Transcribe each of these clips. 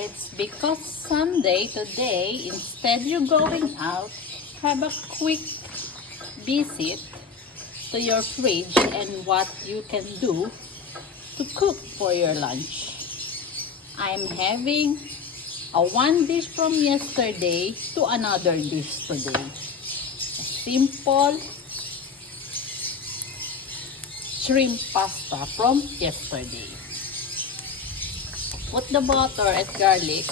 It's because Sunday today, instead you going out, have a quick visit to your fridge and what you can do to cook for your lunch. I'm having a one dish from yesterday to another dish today. A simple shrimp pasta from yesterday. Put the butter and garlic.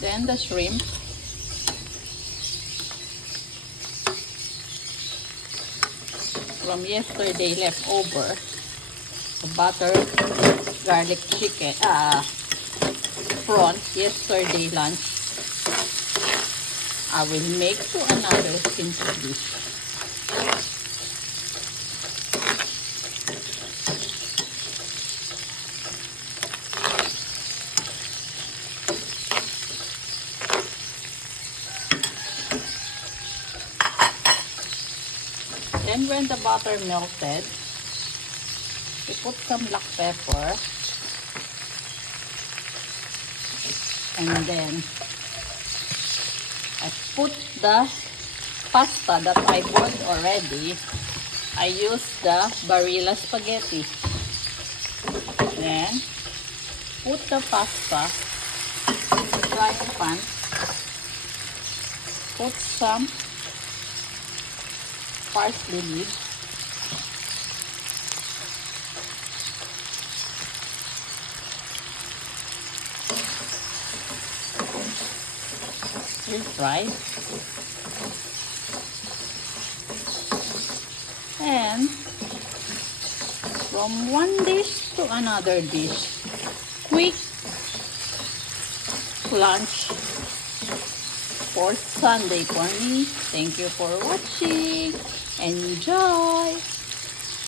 Then the shrimp. From yesterday leftover. The butter, garlic chicken, prawn, yesterday lunch. I will make to another simple dish. Then when the butter melted, we put some black pepper and then I put the pasta that I boiled already. I use the Barilla spaghetti. Then put the pasta in the frying pan. Put some parsley leaves. Fry. And from one dish to another dish. Quick lunch for Sunday for me. Thank you for watching. Enjoy!